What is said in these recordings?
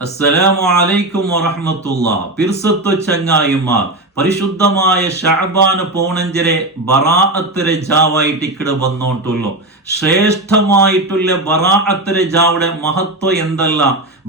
അസ്സലാമു അലൈക്കും വറഹ്മത്തുള്ളാഹി. പിർസത്തു ചങ്ങായിമാർ, പരിശുദ്ധമായ ഷഅബാന് പോണഞ്ചരെ ബറാഅത്ത് രജാവായിട്ട് ഇക്കടെ വന്നോട്ടുള്ളൂ. ശ്രേഷ്ഠമായിട്ടുള്ള ബറാഅത്ത് രജാവുടെ മഹത്വം എന്തല്ല,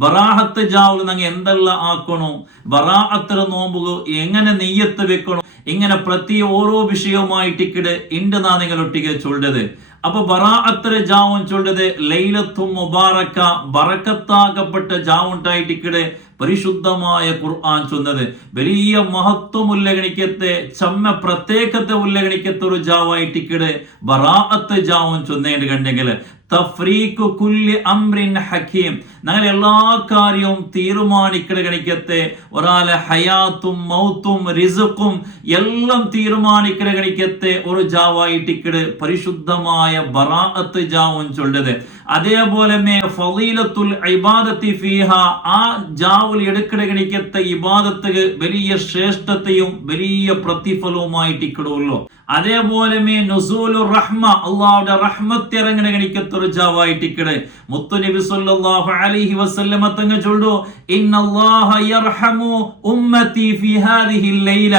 ബറാഅത്ത് ജാവുൽ നങ്ങ എന്തല്ല ആക്കണോ, ബറാഅത്ത് നോമ്പുക എങ്ങനെ നെയ്യത്ത് വെക്കണോ, ഇങ്ങനെ പ്രതി ഓരോ വിഷയവുമായിട്ട് ഇക്കടെ ഇണ്ട് നാ നിങ്ങളൊട്ടിಗೆ ചൊല്ലത്. അപ്പൊ ബറാഅത്ത് ജാവും ചൊല്ലത് ലൈലത്തും മുബാറക്ക, ബറക്കത്താകപ്പെട്ട ജാവുണ്ടായിട്ട് ഇക്കടെ പരിശുദ്ധമായ ഖുർആൻ ചൊന്നത് വലിയ മഹത്വം ഉല്ലഗണിക്കത്തെ ചമ്മ പ്രത്യേകത്തെ ഉല്ലഗണിക്കത്തെ ഒരു ജാവായിട്ട് ഇക്കടെ ബറാഅത്ത് ജാവും ചൊന്നേണ്ട് കണ്ടെങ്കിൽ തഫ്രീഖു കുല്ലി അംറിൻ ഹകീം, ഞങ്ങൾ എല്ലാ കാര്യവും തീരുമാനിക്കണ ഗണിക്കത്തെ ഒരാളെ ഹയാത്തും മൗത്തും റിസ്ഖും എല്ലാം തീരുമാനിക്കണ ഗണിക്കത്തെ ഒരു ജാവായിട്ടിക്കട് പരിശുദ്ധമായ ബറാഅത്ത് ജാവും ചൊല്ലത്. അതേപോലെ ഫളീലത്തുൽ ഇബാദത്തി ഫീഹ, ആ ജാവുൽ എടുക്കണ ഗണിക്കത്തെ ഇബാദത്ത് വലിയ ശ്രേഷ്ഠതയും വലിയ പ്രതിഫലവുമായിട്ടിക്കടുള്ളൂ. അതേപോലെ നുസൂലുർ റഹ്മ, അല്ലാഹുവിന്റെ റഹ്മത്ത് ഇറങ്ങണ ഗണിക്കത്തൊരു ജാവായിട്ടിക്കട് മുത്തുനബി സല്ലല്ലാഹു അലൈഹി വസല്ലമ തങ്ങൾ ചൊല്ലു, ഇന്നല്ലാഹ യർഹമു ഉമ്മതി ഫീ ഹാദിഹിൽ ലൈല,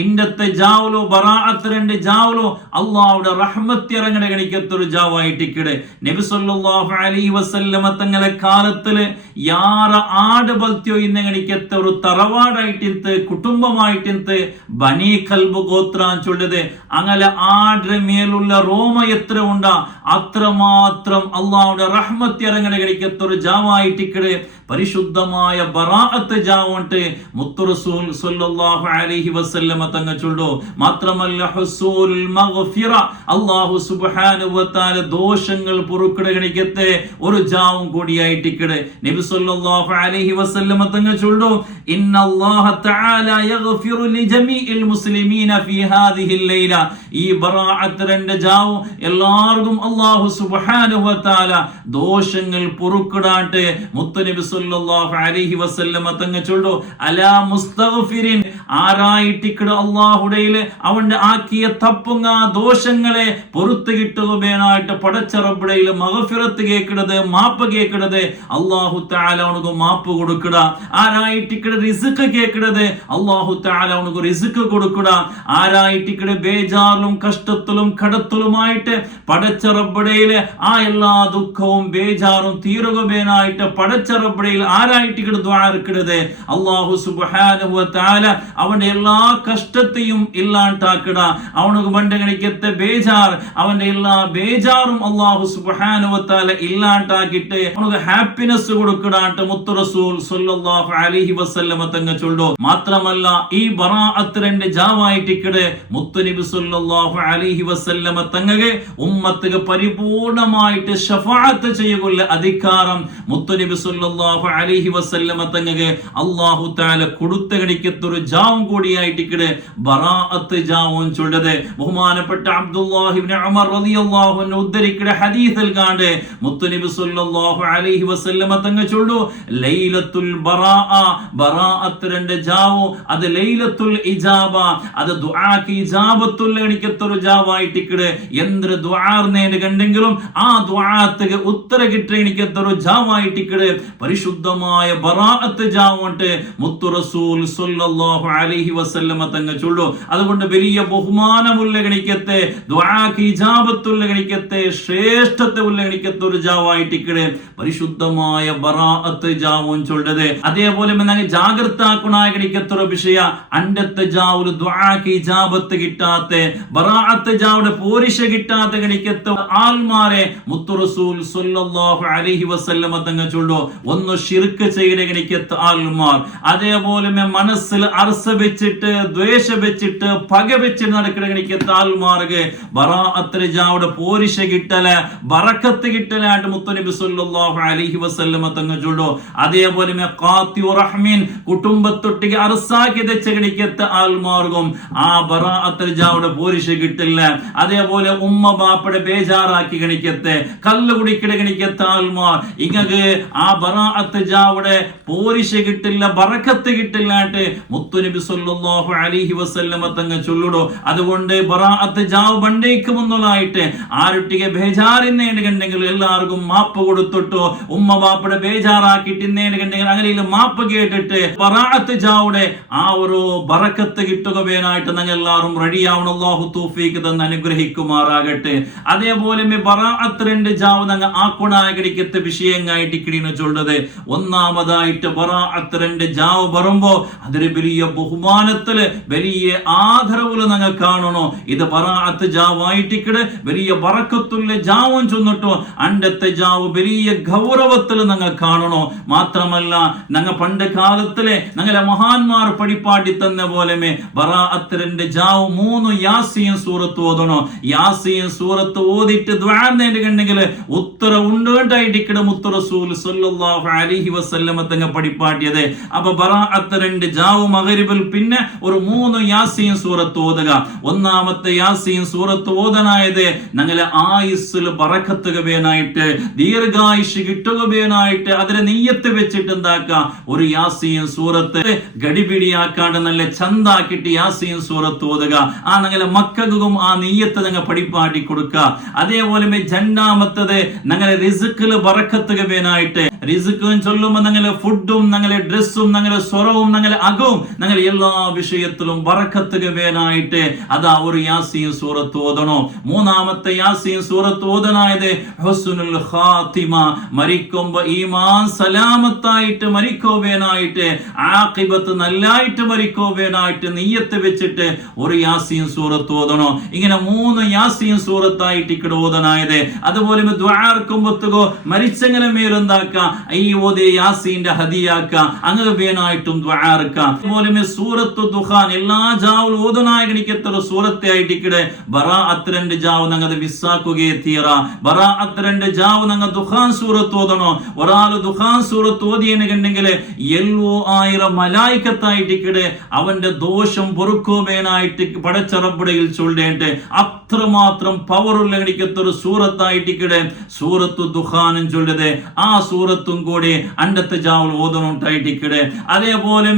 ഇന്നത്തെ ജാവുലോ ബറാഅത്ത് രണ്ട് ജാവുലോ അല്ലാഹുവിന്റെ റഹ്മത്ത് ഇറങ്ങണ ഗണിക്കത്തൊരു ജാവായിട്ടിക്കട്. നബി സല്ലല്ലാഹു അലൈഹി വസല്ലമ തങ്ങളെ കാലത്തില് യാറ ആട് ബൽത്യോ ഇന്ന് ഗണിക്കത്തെ ഒരു തറവാടായിട്ടിന്ത് കുടുംബമായിട്ടിന്ത് ബനി കൽബ് ഗോത്രാൻ ചൊല്ലത്. അങ്ങനെ ആടിന്റെ മേലുള്ള റോമ എത്ര ഉണ്ടാ അത്രമാത്രം അല്ലാഹുവിന്റെ റഹ്മത്ത് ഇറങ്ങണ ഗണിക്കത്തൊരു ജാവായിട്ടിക്കട് പരിശുദ്ധമായ ബറാഅത്ത് ജാവുണ്ട് മുത്തു റസൂൽ സല്ലല്ലാഹു അലൈഹി വസല്ലമ തങ്ങൾ ചൊല്ലു. മാത്രമല്ല ഹുസൂലുൽ മഗ്ഫിറ, അല്ലാഹു സുബ്ഹാനഹു വ തആല ദോഷങ്ങൾ പൊറുക്കണ ഗണിക്കത്തെ ഒരു ജാവും കൂടിയായിട്ടിക്കട് നബി സല്ലല്ലാഹു അലൈഹി വസല്ലമ തങ്ങൾ ചൊല്ലു, ഇന്നല്ലാഹ തആല യഗ്ഫിറു ലിജമീഇൽ മുസ്ലിമീന ഫീ ഹാദിഹിൽ ലൈല, ഈ ബറാഅത്ത് രണ്ട് ജാവും എല്ലാവർക്കും അല്ലാഹു സുബ്ഹാനഹു വ തആല ദോഷങ്ങൾ പൊറുക്കടാട്ട് മുത്തുനബി സല്ലല്ലാഹു അലൈഹി വസല്ലമ തങ്ങൾ ചൊല്ലു, അലാ മുസ്തഗ്ഫിരിൻ, ആരായിട്ടിക്കട് അല്ലാഹുടയില് അവന്റെ ആക്കിയ തപ്പുങ്ങ ദോഷങ്ങളെ പൊറുത്തു കിട്ടുകയായിട്ട് പടച്ച റബ്ബുടയില് മഗ്ഫിറത്ത് കേൾക്കണത്, മാപ്പ് കേൾക്കണത്, അല്ലാഹു തആല അവനക്ക് മാപ്പ് കൊടുക്കട. ആരായിട്ടിക്കട് റിസ്ക് കേൾക്കണത്, അല്ലാഹു തആല അവനക്ക് റിസ്ക് കൊടുക്കട. ആരായിട്ടിക്കട് ബേജാറിലും കഷ്ടത്തിലും കടത്തിലുമായിട്ട് പടച്ച റബ്ബുടയില് ആ എല്ലാ ദുഃഖവും ബേജാറും തീരുകയായിട്ട് പടച്ച റബ്ബുടയിൽ ആരായിട്ടിക്കട് ദുആ ഇറക്കണത്, അല്ലാഹു സുബ്ഹാനഹു വ തആല അവന്റെ എല്ലാ കഷ്ടത്തെയും ഇല്ലാണ്ടാക്കട. അവനക്ക് പണ്ട് ഗണിക്കത്തെ ബേജാർ, അവന്റെ എല്ലാ ബേജാറും അല്ലാഹു സുബ്ഹാനഹു വ തആല ഇല്ലാണ്ടാക്കിട്ട് അവനക്ക് ഹാപ്പിനെസ് കൊടുക്കടാട്ട് മുത്തു റസൂൽ സല്ലല്ലാഹു അലൈഹി വസല്ലമ തങ്ങൾ ചൊല്ലു. മാത്രമല്ല ഈ ബറാഅത്ത് രണ്ട് ജാവായിട്ടിക്കട് മുത്തു നബി സല്ലല്ലാഹു അലൈഹി വസല്ലമ തങ്ങൾക്ക് ഉമ്മത്തിക്ക് പരിപൂർണമായിട്ട് ശഫാഅത്ത് ചെയ്യുകയുള്ള അധികാരം മുത്തു നബി സല്ലല്ലാഹു അലൈഹി വസല്ലമ തങ്ങൾക്ക് അല്ലാഹു തആല കൊടുത്ത ഗണിക്കത്തൊരു ജാവും കൂടിയായിട്ടിക്കട് ബറാഅത്ത് ജാവും ചൊല്ലത്. ബഹുമാനപ്പെട്ട അബ്ദുല്ലാഹി ഇബ്നു ഉമർ റളിയല്ലാഹു അൻഹു ഉദ്ധരിക്കുന്ന ഹദീസിൽ കാണ്ട് മുത്തുനബി സല്ലല്ലാഹു അലൈഹി വസല്ലമ തങ്ങൾ ചൊല്ലു, ലൈലത്തുൽ ബറാഅ, ബറാഅത്ത് രണ്ട് ജാവു അത് ലൈലത്തുൽ ഇജാബ, അത് ദുആക്ക് ഇജാബത്തുൽ ഗണിക്കത്തൊരു ജാവായിട്ടിക്കട്. എന്തൊരു ദുആർനേന് കണ്ടെങ്കിലും ആ ദുആക്ക് ഉത്തര കിട്ടണിക്കത്തൊരു ജാവായിട്ടിക്കട് പരിശുദ്ധമായ ബറാഅത്ത് ജാവുണ്ട് മുത്തു റസൂൽ സല്ലല്ലാഹു അലൈഹി വസല്ലമ തങ്ങൾ ചൊല്ലു. അതുകൊണ്ട് വലിയ ബഹുമാനമുള്ള ഗണിക്കത്തെ ദുആക്ക് ഇജാബത്തുള്ള ഗണിക്കത്തെ ശ്രേഷ്ഠത്തെ ഉള്ള ഗണിക്കത്തെ ഒരു ജാവായിട്ടിക്കട് പരിശുദ്ധമായ ബറാഅത്ത് ജാവും ചൊല്ലത്. അതേപോലെ ജാഗ്രതാക്കുണായ ഗണിക്കത്തൊരു വിഷയ അണ്ടത്തെ ജാവുല് ദുആക്ക് ഇജാബത്ത് കിട്ടാത്ത ബറാഅത്ത് ജാവുടെ പോരിശ കിട്ടാത്ത ഗണിക്കത്തെ ആൽമാരെ മുത്തു റസൂൽ സല്ലല്ലാഹു അലൈഹി വസല്ലമ തങ്ങൾ ചൊല്ലു. ഒന്ന് ശിർക്ക് ചെയ്യണ ഗണിക്കത്തെ ആൽമാർ, അതേപോലെ മനസ്സിൽ അർസ വെച്ചിട്ട് ദ്വേഷ വെച്ചിട്ട് പക വെച്ചിട്ട് നടക്കണ ഗണിക്കത്തെ ആൽമാർക്ക് ബറാഅത്ത് ജാവുടെ പോരിശ കിട്ടല ബറക്കത്ത് കിട്ടലായിട്ട് മുത്തുനബി സല്ലല്ലാഹു അലൈഹി വസല്ലമ തങ്ങൾ ചൊല്ലു. അതേപോലെ ഖാതിഉർ റഹ്മീൻ, കുടുംബത്തൊട്ടിಗೆ അർസാക്കി വെച്ച ഗണിക്കത്തെ ആൽമാർക്കും ആ ബറാഅത്ത് ജാവുടെ പോരിശ കിട്ടില്ല. അതേപോലെ ഉമ്മ ബാപ്പയുടെ ബേജാറാക്കി ഗണിക്കത്തെ കല്ല് കുടിക്കട ഗണിക്കത്തെ ആൽമാർ ഇങ്ങക്ക് ആ ബറാഅത്ത് ജാവുടെ പോരിശ കിട്ടില്ല, ബറക്കത്ത് കിട്ടില്ലാട്ട് മുത്തുനബി സല്ലല്ലാഹു അലൈഹി അലൈഹി വസല്ലമ തങ്ങൾ ചൊല്ലുടോ. അതുകൊണ്ട് ബറാഅത്ത് ജാവ് ബണ്ടേക്ക് മുന്നലായിട്ട് ആരുട്ടിಗೆ ಬೇಜಾರಿನ್ನೇണ്ടെങ്കിൽ എല്ലാവർക്കും മാപ്പ് കൊടുത്തിട്ടോ ഉമ്മ ബാപ്പയുടെ ബേജാറാക്കിട്ടിന്നേണ്ടെങ്കിൽ അങ്ങനെ മാപ്പ് കേട്ടിട്ട് ബറാഅത്ത് ജാവുടെ ആ ഒരു ബറക്കത്ത് കിട്ടുക വേനായിട്ട് ഞങ്ങൾ എല്ലാവരും റെഡിയാവണം. അല്ലാഹു തൗഫീഖ് തന്ന് അനുഗ്രഹിക്കുമാറാകട്ടെ. അതേപോലെ ബറാഅത്ത് 2 ജാവ് ഞങ്ങൾ ആക്കുണായകടിക്കത്തെ വിഷയങ്ങളായിട്ട് ഇക്കിടീന്ന് ചൊല്ലത്. ഒന്നാമതായിട്ട് ബറാഅത്ത് 2 ജാവ് വരുമ്പോ അതൊരു വലിയ ബഹുമാനത്തില് വലിയ ആദരവില് ഞങ്ങൾ കാണണോ. ഇത് ബറാഅത്ത് ജാവായിട്ടിക്കിട് വലിയ ബറക്കത്തുള്ള ജാവും ചൊന്നിട്ടോ അണ്ടത്തെ ജാവ് വലിയ ഗൗരവത്തില് ഞങ്ങൾ കാണണോ. മാത്രമല്ല ഞങ്ങൾ പണ്ട് കാലത്തിലെ ഞങ്ങളെ മഹാന്മാർ പഠിപ്പാട്ടി തന്ന പോലെ ബറാഅത്ത് 2 ജാവ് 3 യാസീൻ സൂറത്ത് ഓതണോ. യാസീൻ സൂറത്ത് ഓതിട്ട് ദ്വാരണ്ടെങ്കിൽ ഉത്തര ഉണ്ടായിട്ടിക്കിട മുത്ത റസൂൽ സല്ലല്ലാഹു അലൈഹി വസല്ലമ തങ്ങൾ പഠിപ്പാട്ടിയത്. അപ്പൊ ബറാഅത്ത് 2 ജാവ് മഗ്രിബിൽ പിന്നെ ഒരു 3 യാസീൻ സൂറത്ത് ഓതുക. ഒന്നാമത്തെ യാസീൻ സൂറത്ത് ഓതനായത് ഞങ്ങളെ ആയുസ്സിൽ ബറക്കത്ത് വേനായിട്ട് ദീർഘായുഷ് കിട്ടുക വേനായിട്ട് അതിനെ നെയ്യത്ത് വെച്ചിട്ട് എന്താക്കുക ഒരു യാസീൻ സൂറത്ത് ഗടിപിടിയാക്കാണ്ട് നല്ല ചന്താക്കിട്ട് യാസീൻ സൂറത്ത് ഓതുക. ആ ഞങ്ങളെ മക്കൾക്കും ആ നെയ്യത്ത് ഞങ്ങൾ പഠിപ്പാട്ടി കൊടുക്കുക. അതേപോലെ രണ്ടാമത്തത് ഞങ്ങളെ റിസ്ക്കില് ബറക്കത്ത് വേനായിട്ട് റിസ്ക്കും ചൊല്ലുമ്പോൾ ഞങ്ങളെ ഫുഡും ഞങ്ങളെ ഡ്രസ്സും ഞങ്ങളെ സ്വറവും ഞങ്ങളെ അകവും ഞങ്ങളെ എല്ലാ വിഷയത്തിലും ബറക്കത്ത് വേനായിട്ട് അതാ ഒരു യാസീൻ സൂറത്ത് ഓതണോ. മൂന്നാമത്തെ യാസീൻ സൂറത്ത് ഓതനായത് ഹുസ്നുൽ ഖാത്തിമ മരിക്കുമ്പോ ഈമാൻ സലാമത്തായിട്ട് മരിക്കോവേനായിട്ട് ആഖിബത്ത് നല്ലായിട്ട് മരിക്കോവേനായിട്ട് നിയ്യത്ത് വെച്ചിട്ട് ഒരു യാസീൻ സൂറത്ത് ഓതണോ. ഇങ്ങനെ 3 യാസീൻ സൂറത്തായിട്ട് ഇക്കടെ ഓതനായത്. അതുപോലെ ദ്വാർക്കുമ്പത്തുകോ മരിച്ചങ്ങനെ മേലെന്താക്ക ഈ ഓതിയ യാസീന്റെ ഹദിയാക്ക അങ്ങനെ വേനായിട്ടും ദ്വാർക്ക. അതുപോലെ സൂറത്ത് ദുഖാൻ എല്ലാ ജാവുൽ ഓതനായകനിക്കെത്ര സൂറത്തെ ആയിട്ട് ഇക്കടെ ബറാഅത്ത് 2 ജാവ് ഞങ്ങൾ വിസാക്കുകയെ തീറ. ബറാഅത്ത് 2 ജാവ് ഞങ്ങൾ ദുഖാൻ സൂറത്ത് ഓതണോ. ഒരാൾ ദുഖാൻ സൂറത്ത് ഓതിയെന്നുണ്ടെങ്കിൽ 70,000 മലായിക്കത്തായിട്ട് ഇക്കടെ അവന്റെ ദോഷം പൊറുക്കുവേനായിട്ട് പടച്ചറപ്പുടയിൽ ചൊല്ലേണ്ട്. അത്രമാത്രം പവറുള്ള എനിക്കത്തൊരു സൂറത്തായിട്ട് ഇക്കടെ സൂറത്തു ദുഖാനും ചൊല്ലത്. ആ സൂറത്തും കൂടി അണ്ടത്തെ ജാവുൽ ഓതണോട്ടായിട്ട് ഇക്കടെ. അതേപോലെ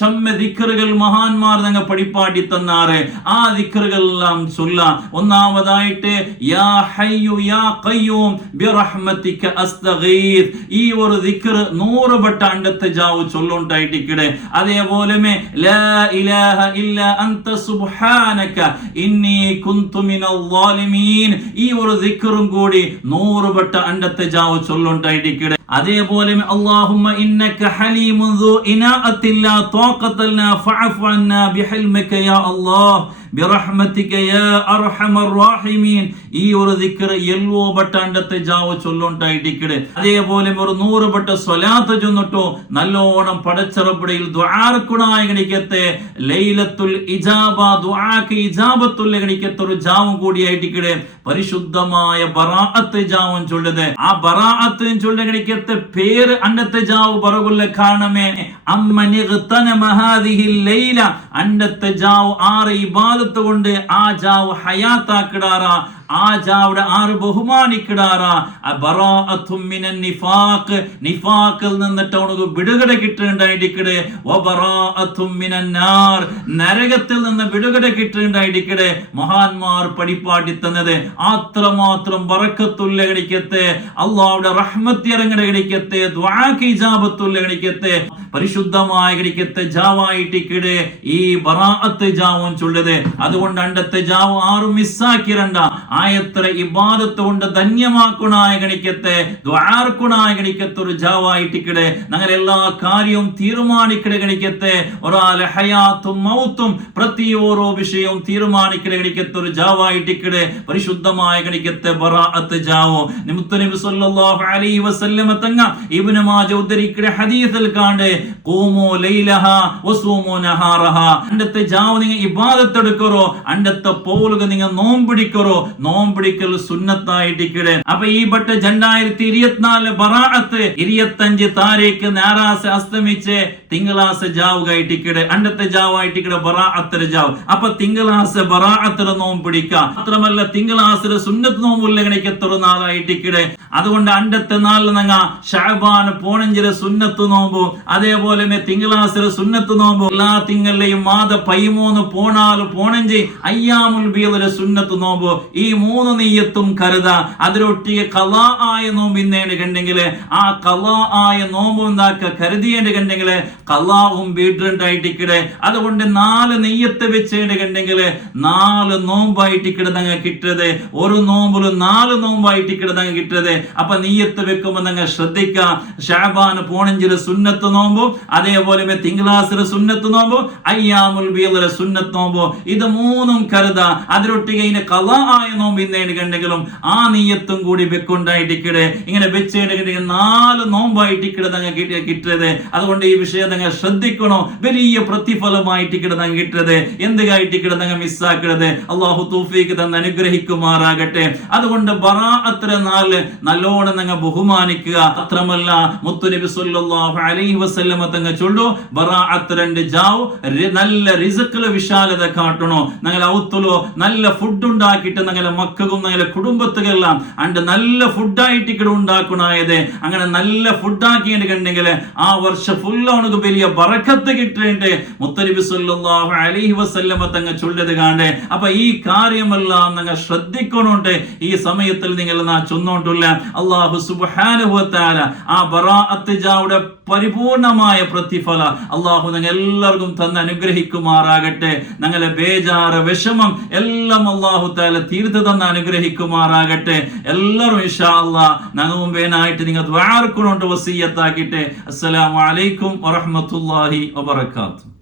ചമ്മ ദിക്റുകൾ മഹാന്മാർ ഞങ്ങൾ പഠിപ്പാട്ടി തന്നാറ്. ആ ദിക്റുകൾ എല്ലാം ചൊല്ല. ഒന്നാമതായിട്ട് യാ ഹയ്യു യാ ഖയ്യൂം ബിറഹ്മതിക അസ്തഗീസ്. ഈ ഒരു ദിക്ർ 100 വട്ടം അണ്ടത്തെ ജാവ് ചൊല്ലോണ്ടായിട്ട് ഇക്കടെ. അതേപോലെ ലാ ഇലാഹ ഇല്ലാ അൻത സുബ്ഹാനക ഇന്നി കുന്തു മിനൽ ളാലിമീൻ. ഈ ഒരു ദിക്റും കൂടി 100 വട്ടം അണ്ടത്തെ ജാവ് ചൊല്ലോണ്ടായിട്ട് ഇക്കടെ. അതേപോലെ അല്ലാഹുമ്മ ഇന്നക ഹലീമുൻ ദു ഇനാഅത്തിൻ ലാ ത്വാഖത ലനാ ഫഅഫു അന്നാ ബിഹിൽമിക യാ അല്ലാഹ് ബിറഹ്മതിക യാ അർഹമർ റഹീമീൻ. ഈ ഒരു ദിക്ർ 70 വട്ടം അണ്ടത്തെ ജാവ് ചൊല്ലോണ്ടായിട്ട് ഇക്കടെ. അതേപോലെ ഒരു 100 വട്ടം സ്വലാത്ത് ചൊന്നിട്ടോ നല്ലോണം പടച്ചറപ്പുടയിൽ ദുആർക്കുണായകനിക്കത്തെ ലൈലത്തുൽ ഇജാബ ദുആക്ക് ഇജാബത്തുൽ ഗണിക്കത്തെ ഒരു ജാവും കൂടിയായിട്ട് ഇക്കടെ പരിശുദ്ധമായ ബറാഅത്ത് ജാവും ചൊല്ലത്. ആ ബറാഅത്ത് ചൊല്ലഗണിക്കത്തെ പേര് അണ്ടത്തെ ജാവ് പറകുള്ള കാരണമേ അമ്മനിഗ്തനമ ഹാദിഹിൽ ലൈല. അണ്ടത്തെ ജാവ് 6 ഇബാദത്ത് കൊണ്ട് ആ ജാവ് ഹയാത്താക്കിടാറ. ആ ജാവിടെ 6 ബഹുമാനിക്കിടാറ. ബറാഅത്തും മിനൻ നിഫാഖ് നിഫാഖിൽ നിന്നിട്ട് അവനക്ക് വിടുകട കിട്ടുണ്ടായിട്ടിക്കടെ. വബറാഅത്തും മിനൻ നാർ നരകത്തിൽ നിന്ന് വിടുകട കിട്ടുണ്ടായിട്ടിക്കടെ. മഹാന്മാർ പഠിപ്പാട്ടി തന്നത് അത്രമാത്രം ബറക്കത്തുള്ള ഗണിക്കത്തെ അല്ലാഹുവിന്റെ റഹ്മത്ത് ഇറങ്ങട ഗണിക്കത്തെ ദുആക്ക് ഇജാബത്തുള്ള ഗണിക്കത്തെ പരിശുദ്ധമായ ഗണിക്കത്തെ ജാവായിട്ടിക്കടെ ഈ ബറാഅത്ത് ജാവും ചൊല്ലത്. അതുകൊണ്ട് അണ്ടത്തെ ജാവ് 6 മിസ്സാക്കിരണ്ട. ആയത്ര ഇബാദത്ത് കൊണ്ട് ധന്യമാക്കുണായ ഗണിക്കത്തെ ദ്വാർക്കുണായ ഗണിക്കത്തെ ഒരു ജാവായിട്ടിക്കടെ. ഞങ്ങൾ എല്ലാ കാര്യവും തീരുമാനിക്കട ഗണിക്കത്തെ ഒരാളെ ഹയാത്തും മൗത്തും പ്രതി ഓരോ വിഷയവും തീരുമാനിക്കട ഗണിക്കത്തെ ഒരു ജാവായിട്ടിക്കടെ പരിശുദ്ധമായ ഗണിക്കത്തെ ബറാഅത്ത് ജാവോ. മുത്തുനബി സല്ലല്ലാഹു അലൈഹി വസല്ലമ തങ്ങ ഇബ്നു മാജ ഉദ്ധരിക്കട ഹദീസിൽ കാണ്ട് ഖൂമു ലൈലഹാ വസൂമു നഹാറഹാ. അണ്ടത്തെ ജാവ് നിങ്ങൾ ഇബാദത്ത് എടുക്കറോ അണ്ടത്തെ പോലുക നിങ്ങൾ നോമ്പിടിക്കറോ നോമ്പിടിക്കൽ സുന്നത്തായിട്ടിക്കടെ. അപ്പൊ ഈ ബട്ട 2024 ബറാഅത്ത് 25 താരീഖ് ഞായറാഴ്ച അസ്തമിച്ച് തിങ്കളാഴ്ച ജാവുകയായിട്ടിക്കടെ. അണ്ടത്തെ ജാവായിട്ടിക്കടെ ബറാഅത്തിന് ജാവ്. അപ്പൊ തിങ്കളാഴ്ച ബറാഅത്തിന് നോമ്പ് പിടിക്കുക. മാത്രമല്ല തിങ്കളാഴ്ച സുന്നത്ത് നോമ്പുള്ളകണിക്ക് എത്ര നാളായിട്ടിക്കടെ. അതുകൊണ്ട് അണ്ടത്തെ നാളിൽ നങ്ങ ഷഅബാൻ പോണഞ്ചിലെ സുന്നത്ത് നോമ്പു, അതേപോലെ തിങ്കളാഴ്ച സുന്നത്ത് നോമ്പു, എല്ലാ തിങ്കളിലെയും മാത 13 പോണാല് പോണഞ്ച് അയ്യാമുൽ ബീദിലെ സുന്നത്ത് നോമ്പു. ഈ 3 നിയ്യത്തും കരുത. അതിലൊട്ടിಗೆ ഖളാ ആയ നോമ്പ് ഇന്നേന് കണ്ടെങ്കിൽ ആ ഖളാ ആയ നോമ്പ് എന്താക്ക കരുതിയേണ്ട കണ്ടെങ്കിൽ ഖളാവും വീട്ടിലുണ്ടായിട്ടിക്കടെ. അതുകൊണ്ട് 4 നിയ്യത്ത് വെച്ചേണ്ട കണ്ടെങ്കിൽ 4 നോമ്പായിട്ടിക്കടെ നങ്ങ കിട്ടത്. ഒരു നോമ്പില് 4 നോമ്പായിട്ടിക്കടെ നങ്ങ കിട്ടത്. അപ്പൊ നിയ്യത്ത് വെക്കുമ്പോ നങ്ങ ശ്രദ്ധിക്ക. ഷഅബാൻ പോണഞ്ചിലെ സുന്നത്ത് നോമ്പു, അതേപോലെ തിങ്കളാഴ്ച സുന്നത്ത് നോമ്പു, അയ്യാമുൽ ബീദിലെ സുന്നത്ത് നോമ്പു, ഇത് 3ഉം കരുത. അതിലൊട്ടിಗೆ ഇനി ഖളാ ആയ നോമ്പ് ഇന്നേന് കണ്ടെങ്കിലും ആ നിയ്യത്തും കൂടി വെക്കൊണ്ടായിട്ടിക്കടെ. ഇങ്ങനെ വെച്ചേണ്ടെങ്കിൽ 4 നോമ്പായിട്ടിക്കടെ നങ്ങ കിട്ടത്. അതുകൊണ്ട് ഈ വിഷയം നിങ്ങൾ ശ്രദ്ധിക്കണോ. വലിയ പ്രതിഫലമായിട്ടിക്കടെ നങ്ങ കിട്ടത്. എന്തുകായിട്ടിക്കടെ നങ്ങ മിസ്സാക്കരുത്. അള്ളാഹു തൗഫീഖ് തന്ന് അനുഗ്രഹിക്കുമാറാകട്ടെ. അതുകൊണ്ട് ബറാഅത്തിന്റെ നാളിൽ നല്ലോണം നങ്ങ ബഹുമാനിക്കുക. മാത്രമല്ല മുത്തുനബി സല്ലല്ലാഹു അലൈഹി വസല്ലമ തങ്ങ ചൊല്ലു ബറാഅത്തിന്റെ ജാവ് നല്ല റിസ്ക്കിലെ വിശാലത കാട്ടണോ. ഞങ്ങൾ ഔത്തുലോ നല്ല ഫുഡ് ഉണ്ടാക്കിയിട്ട് ഞങ്ങളെ മക്കൾക്കും ഞങ്ങളെ കുടുംബത്തുകളെല്ലാം അണ്ട് നല്ല ഫുഡായിട്ട് ഇവിടെ ഉണ്ടാക്കണായത്. അങ്ങനെ നല്ല ഫുഡാക്കിയിട്ട് കണ്ടെങ്കിൽ ആ വർഷം ഫുള്ള് അവനക്ക് വലിയ ബറക്കത്ത് കിട്ടേണ്ടേ മുത്തനബി സല്ലല്ലാഹു അലൈഹി വസല്ലമ തങ്ങ ചൊല്ലത് കാണേ. അപ്പൊ ഈ കാര്യമെല്ലാം നിങ്ങൾ ശ്രദ്ധിക്കണോണ്ട് ഈ സമയത്തിൽ നിങ്ങൾ ചൊന്നോണ്ടില്ല. അല്ലാഹു സുബ്ഹാനഹു വ തആല ആ ബറാഅത്ത് ജാവുടെ പരിപൂർണമായ പ്രതിഫല അള്ളാഹു നിങ്ങൾ എല്ലാവർക്കും തന്ന് അനുഗ്രഹിക്കുമാറാകട്ടെ. ഞങ്ങളെ ബേജാറ് വിഷമം എല്ലാം അള്ളാഹു തആല തീർത്ത് തന്ന് അനുഗ്രഹിക്കുമാറാകട്ടെ. എല്ലാവരും ഇൻഷാ അല്ലാഹ് ഞങ്ങൾ മുമ്പേനായിട്ട് നിങ്ങൾ ദുആ കൊണ്ട് വസിയ്യത്താക്കിട്ടെ. അസ്സലാമു അലൈക്കും വറഹ്മത്തുള്ളാഹി വബറകാതുഹു.